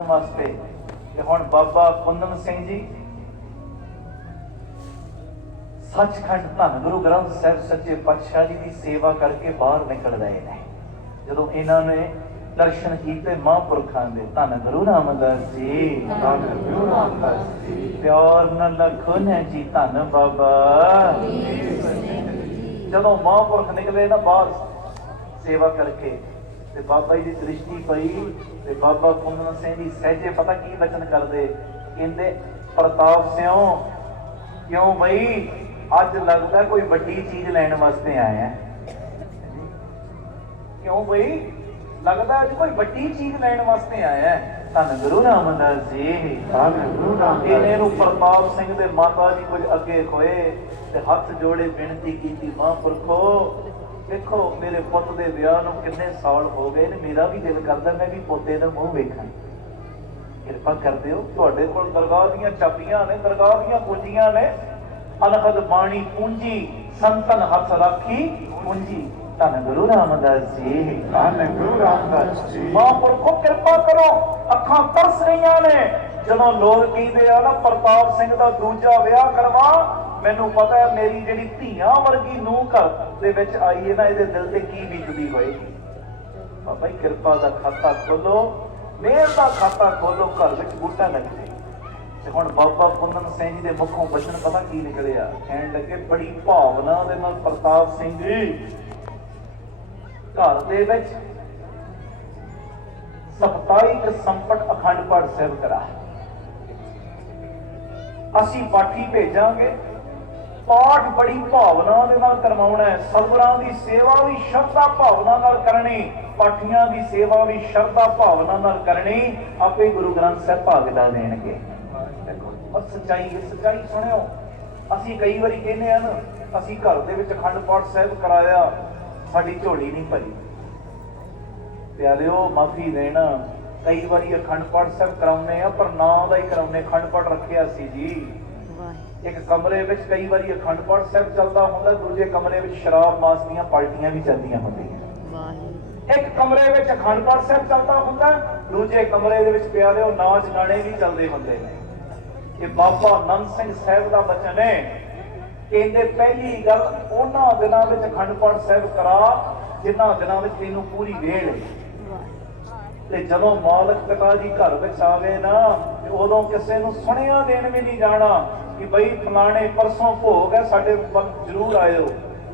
ਵਾਸਤੇ। ਤੇ ਹੁਣ ਬਾਬਾ ਕੁੰਦਨ ਸਿੰਘ ਜੀ ਸੱਚਖੰਡ ਧੰਨ ਗੁਰੂ ਗ੍ਰੰਥ ਸਾਹਿਬ ਸੱਚੇ ਪਾਤਸ਼ਾਹ ਜੀ ਦੀ ਸੇਵਾ ਕਰਕੇ ਬਾਹਰ ਨਿਕਲ ਰਹੇ ਨੇ। ਜਦੋਂ ਇਹਨਾਂ ਨੇ ਦਰਸ਼ਨ ਕੀਤੇ ਮਹਾਂਪੁਰਖਾਂ ਦੇ ਧੰਨ ਗੁਰੂ ਰਾਮਦਾਸ ਜੀ। ਧੰਨ ਗੁਰੂ ਰਾਮਦਾਸ ਜੀ। ਪਿਆਰ ਨਾਲ ਲਖੋ ਨੇ ਜੀ ਧੰਨ ਬਾਬਾ। ਜਦੋਂ ਮਹਾਂਪੁਰਖ ਨਿਕਲੇ ਨਾ ਬਾਹਰ ਸੇਵਾ ਕਰਕੇ ਤੇ ਬਾਬਾ ਜੀ ਦੀ ਦ੍ਰਿਸ਼ਟੀ ਪਈ ਤੇ ਬਾਬਾ ਕੁੰਦਨ ਸਿੰਘ ਜੀ ਸਹਿਜੇ ਪਤਾ ਕੀ ਬਚਨ ਕਰਦੇ? ਕਹਿੰਦੇ ਪ੍ਰਤਾਪ ਸਿਓ ਕਿਉਂ ਬਈ? ਅੱਜ ਲੱਗਦਾ ਕੋਈ ਵੱਡੀ ਚੀਜ਼ ਲੈਣ ਵਾਸਤੇ ਆਇਆ ਕਿਉਂ ਬਈ? ਲੱਗਦਾ ਅੱਜ ਕੋਈ ਵੱਡੀ ਚੀਜ਼ ਲੈਣ ਵਾਸਤੇ ਆਇਆ ਹੈ। ਧੰਨ ਗੁਰੂ ਰਾਮਦਾਸ ਜੀ। ਧੰਨ ਗੁਰੂ ਰਾਮਦਾਸ ਇਹਨੇ ਨੂੰ ਪ੍ਰਤਾਪ ਸਿੰਘ ਦੇ ਮਾਤਾ ਜੀ ਕੁਝ ਅੱਗੇ ਹੋਏ ਤੇ ਹੱਥ ਜੋੜੇ ਬੇਨਤੀ ਕੀਤੀ ਮਹਾਂਪੁਰਖੋ ਦੇਖੋ ਮੇਰੇ ਪੁੱਤ ਦੇ ਵਿਆਹ ਨੂੰ ਕਿੰਨੇ ਸਾਲ ਹੋ ਗਏ ਨੇ ਮੇਰਾ ਵੀ ਦਿਲ ਕਰਦਾ ਮੈਂ ਵੀ ਪੋਤੇ ਦਾ ਮੂੰਹ ਵੇਖਾਂ। ਕਿਰਪਾ ਕਰ ਦਿਓ ਤੁਹਾਡੇ ਕੋਲ ਦਰਗਾਹ ਦੀਆਂ ਚਾਬੀਆਂ ਨੇ ਦਰਗਾਹ ਦੀਆਂ ਕੁੰਜੀਆਂ ਨੇ। ਅਨਹਦ ਬਾਣੀ ਪੂੰਜੀ ਸੰਤਨ ਹੱਥ ਰਾਖੀ ਪੂੰਜੀ। ਧੰਨ ਗੁਰੂ ਰਾਮਦਾਸ ਜੀ। ਧੰਨ ਗੁਰੂ ਰਾਮਦਾਸ ਜੀ। ਮਹਾਂਪੁਰਖੋ ਕਿਰਪਾ ਕਰੋ ਅੱਖਾਂ ਤਰਸ ਰਹੀਆਂ ਨੇ। ਜਦੋਂ ਲੋਕ ਕਹਿੰਦੇ ਆ ਨਾ ਪ੍ਰਤਾਪ ਸਿੰਘ ਦਾ ਦੂਜਾ ਵਿਆਹ ਕਰਵਾ ਮੈਨੂੰ ਪਤਾ ਹੈ ਮੇਰੀ ਜਿਹੜੀ ਧੀਆਂ ਵਰਗੀ ਨੂੰ ਘਰ ਦੇ ਵਿੱਚ ਆਈ ਹੈ ਨਾ, ਇਹਦੇ ਦਿਲ ਤੇ ਕੀ ਬੀਤਦੀ ਹੋਏਗੀ ਬਾਬਾ ਜੀ, ਕਿਰਪਾ ਦਾ ਖਾਤਾ ਖੋਲੋ, ਮਿਹਰ ਦਾ ਖਾਤਾ ਖੋਲੋ, ਘਰ ਵਿੱਚ ਬੂਟਾ ਲੱਗ ਜਾਏ ਤੇ ਹੁਣ ਬਾਬਾ ਕੁੰਦਨ ਸਿੰਘ ਜੀ ਦੇ ਮੁਖੋਂ ਬਚਨ ਪਤਾ ਕੀ ਨਿਕਲਿਆ? ਕਹਿਣ ਲੱਗੇ, ਬੜੀ ਭਾਵਨਾ ਦੇ ਨਾਲ ਪ੍ਰਤਾਪ ਸਿੰਘ ਜੀ, ਘਰ ਦੇ ਵਿੱਚ ਸਪਤਾਇਕ ਸੰਪਟ ਅਖੰਡ ਪਾਠ ਸਾਹਿਬ ਕਰਾ। ਅਸੀਂ ਪਾਠੀ ਭੇਜਾਂਗੇ। ਪਾਠ ਬੜੀ ਭਾਵਨਾ ਦੇ ਨਾਲ ਕਰਵਾਉਣਾ ਹੈ। ਸਤਿਗੁਰਾਂ ਦੀ ਸੇਵਾ ਵੀ ਸ਼ਰਧਾ ਭਾਵਨਾ ਨਾਲ ਕਰਨੀ, ਪਾਠੀਆਂ ਦੀ ਸੇਵਾ ਵੀ ਸ਼ਰਧਾ ਭਾਵਨਾ ਨਾਲ ਕਰਨੀ, ਆਪੇ ਗੁਰੂ ਗ੍ਰੰਥ ਸਾਹਿਬ ਭਾਗਦਾ ਦੇਣਗੇ। ਔਰ ਸੱਚਾਈ ਇਹ ਸੱਚਾਈ ਸੁਣਿਓ। ਅਸੀਂ ਕਈ ਵਾਰੀ ਕਹਿੰਦੇ ਹਨ ਅਸੀਂ ਘਰ ਦੇ ਵਿੱਚ ਅਖੰਡ ਪਾਠ ਸਾਹਿਬ ਕਰਾਇਆ, ਸਾਡੀ ਝੋਲੀ ਨਹੀਂ ਭਰੀ। ਪਿਆਰਿਓ, ਮਾਫੀ ਦੇਣਾ। ਕਈ ਵਾਰੀ ਅਖੰਡ ਪਾਠ ਸਾਹਿਬ ਕਰਾਉਨੇ ਆ ਪਰ ਨਾਂ ਦਾ ਹੀ ਕਰਾਉਨੇ ਅਖੰਡ ਪਾਠ ਰੱਖਿਆ ਸੀ ਜੀ। ਇੱਕ ਕਮਰੇ ਵਿੱਚ ਕਈ ਵਾਰੀ ਅਖੰਡ ਪਾਠ ਸਾਹਿਬ ਚੱਲਦਾ ਹੁੰਦਾ ਦੂਜੇ ਕਮਰੇ ਵਿੱਚ ਸ਼ਰਾਬ ਮਾਸ ਦੀਆਂ ਪਾਰਟੀਆਂ ਵੀ ਚੱਲਦੀਆਂ ਹੁੰਦੀਆਂ। ਇੱਕ ਕਮਰੇ ਵਿੱਚ ਅਖੰਡ ਪਾਠ ਸਾਹਿਬ ਚੱਲਦਾ ਹੁੰਦਾ ਦੂਜੇ ਕਮਰੇ ਦੇ ਵਿੱਚ ਪਿਆਰਿਓ ਨਾਚ ਗਾਣੇ ਵੀ ਚੱਲਦੇ ਹੁੰਦੇ ਨੇ। ਇਹ ਬਾਬਾ ਆਨੰਦ ਸਿੰਘ ਸਾਹਿਬ ਦਾ ਬਚਨ ਹੈ ਕਹਿੰਦੇ ਪਹਿਲੀ ਗੱਲ ਉਹਨਾਂ ਦਿਨਾਂ ਵਿੱਚ ਅਖੰਡ ਪਾਠ ਸਾਹਿਬ ਕਰਾ ਜਿਨ੍ਹਾਂ ਦਿਨਾਂ ਵਿੱਚ ਤੈਨੂੰ ਪੂਰੀ ਵੇਲ ਹੈ। ਤੇ ਜਦੋਂ ਮਾਲਕ ਪਿਤਾ ਜੀ ਘਰ ਵਿੱਚ ਆ ਗਏ ਨਾ, ਤੇ ਉਦੋਂ ਕਿਸੇ ਨੂੰ ਸੁਣਿਆ ਦੇਣ ਵੀ ਨਹੀਂ ਜਾਣਾ ਕਿ ਬਈ ਫਲਾਣੇ ਪਰਸੋਂ ਭੋਗ ਹੈ, ਸਾਡੇ ਵਕਤ ਜ਼ਰੂਰ ਆਇਓ।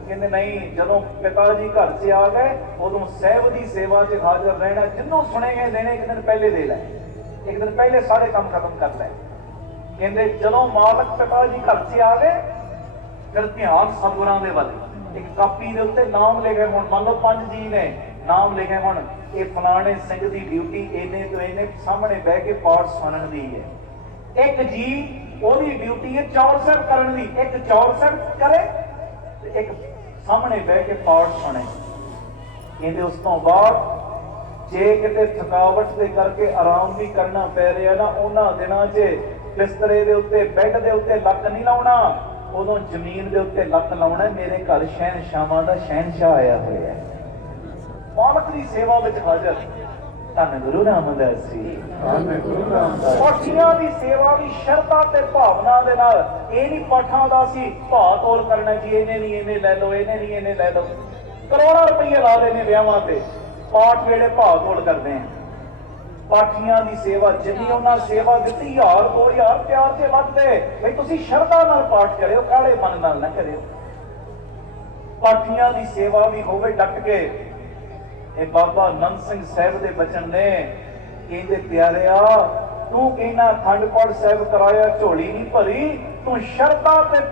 ਕਹਿੰਦੇ ਨਹੀਂ, ਜਦੋਂ ਪਿਤਾ ਜੀ ਘਰ 'ਚ ਆ ਗਏ, ਉਦੋਂ ਸਹਿਬ ਦੀ ਸੇਵਾ 'ਚ ਹਾਜ਼ਰ ਰਹਿਣਾ, ਜਿੰਨੂੰ ਸੁਣੇਗੇ ਦੇਣੇ, ਇੱਕ ਦਿਨ ਪਹਿਲੇ ਦੇ ਲੈ। ਇੱਕ ਦਿਨ ਪਹਿਲੇ ਸਾਰੇ ਕੰਮ ਖਤਮ ਕਰ ਲੈ। ਕਹਿੰਦੇ ਜਦੋਂ ਮਾਲਕ ਪਿਤਾ ਜੀ ਘਰ 'ਚ ਆ ਗਏ, ਫਿਰ ਧਿਆਨ ਸਤਿਗੁਰਾਂ ਦੇ ਵੱਲ। ਇੱਕ ਕਾਪੀ ਦੇ ਉੱਤੇ ਨਾਮ ਲਿਖੇ ਹੁਣ, ਮੰਨ ਲਓ ਪੰਜ ਜੀ ਨੇ। ਨਾਮ ਲਿਖੇ ਹੁਣ। ਇਹ ਫਲਾਣੇ ਸਿੰਘ ਦੀ ਡਿਊਟੀ ਇਹਨੇ ਤੋਂ ਇਹਨੇ ਸਾਹਮਣੇ ਬਹਿ ਕੇ ਪਾਠ ਸੁਣਨ ਦੀ ਹੈ। ਇੱਕ ਜੀ ਉਹਦੀ ਡਿਊਟੀ ਹੈ ਚੌਰ ਸਾਹਿਬ ਕਰਨ ਦੀ। ਇੱਕ ਚੌਰ ਸਾਹਿਬ ਕਰੇ ਤੇ ਇੱਕ ਸਾਹਮਣੇ ਬਹਿ ਕੇ ਪਾਠ ਸੁਣੇ। ਕਹਿੰਦੇ ਉਸ ਤੋਂ ਬਾਅਦ ਜੇ ਕਿਤੇ ਥਕਾਵਟ ਦੇ ਕਰਕੇ ਆਰਾਮ ਵੀ ਕਰਨਾ ਪੈ ਰਿਹਾ ਨਾ, ਉਹਨਾਂ ਦਿਨਾਂ 'ਚ ਬਿਸਤਰੇ ਦੇ ਉੱਤੇ, ਬੈੱਡ ਦੇ ਉੱਤੇ ਲੱਕ ਨਹੀਂ ਲਾਉਣਾ। ਉਦੋਂ ਜ਼ਮੀਨ ਦੇ ਉੱਤੇ ਲੱਕ ਲਾਉਣਾ। ਮੇਰੇ ਘਰ ਸ਼ਹਿਨਸ਼ਾਹਾਂ ਦਾ ਸ਼ਹਿਨਸ਼ਾਹ ਆਇਆ ਹੋਇਆ ਹੈ। ਮਾਲਕ ਦੀ ਸੇਵਾ ਵਿੱਚ ਹਾਜ਼ਰ। ਧੰਨ ਗੁਰੂ ਰਾਮਦਾਸ ਜੀ। ਧੰਨ ਗੁਰੂ ਰਾਮਦਾਸ ਪਾਠੀਆਂ ਦੀ ਸੇਵਾ ਵੀ ਸ਼ਰਧਾ ਤੇ ਭਾਵਨਾ ਦੇ ਨਾਲ ਇਹ ਨਹੀਂ ਪਾਠਾਂ ਦਾ ਸੀ ਭਾਅ ਤੋਲ ਕਰਨਾ ਜੀ ਇਹਨੇ ਨਹੀਂ ਇਹਨੇ ਲੈ ਲਓ ਇਹਨੇ ਨਹੀਂ ਇਹਨੇ ਲੈ ਲਓ। ਕਰੋੜਾਂ ਰੁਪਏ ਲਾ ਦੇਣੇ ਵਿਆਹਾਂ ਤੇ। ਪਾਠ ਵੇਲੇ ਭਾਅ ਤੋਲ ਕਰਦੇ ਆ। ਪਾਠੀਆਂ ਦੀ ਸੇਵਾ ਜਿੰਨੀ ਉਹਨਾਂ ਸੇਵਾ ਦਿੱਤੀ ਹਜ਼ਾਰ ਦੋ ਹਜ਼ਾਰ ਪਿਆਰ ਤੇ ਵੱਧਦੇ। ਭਈ ਤੁਸੀਂ ਸ਼ਰਧਾ ਨਾਲ ਪਾਠ ਕਰਿਓ ਕਾਲੇ ਮਨ ਨਾਲ ਨਾ ਕਰਿਓ। ਪਾਠੀਆਂ ਦੀ ਸੇਵਾ ਵੀ ਹੋਵੇ ਡਟ ਕੇ ਇਹ ਬਾਬਾ ਨੰਦ ਸਿੰਘ ਸਾਹਿਬ ਦੇ ਬਚਨ ਨੇ ਕਹਿੰਦੇ, ਪਿਆਰਿਆ, ਤੂੰ ਕਹਿੰਦਾ ਅਖੰਡ ਪਾਠ ਸਾਹਿਬ ਕਰਾਇਆ, ਝੋਲੀ ਨਹੀਂ ਭਰੀ, ਤੂੰ ਸ਼ਰਧਾ ਤੇ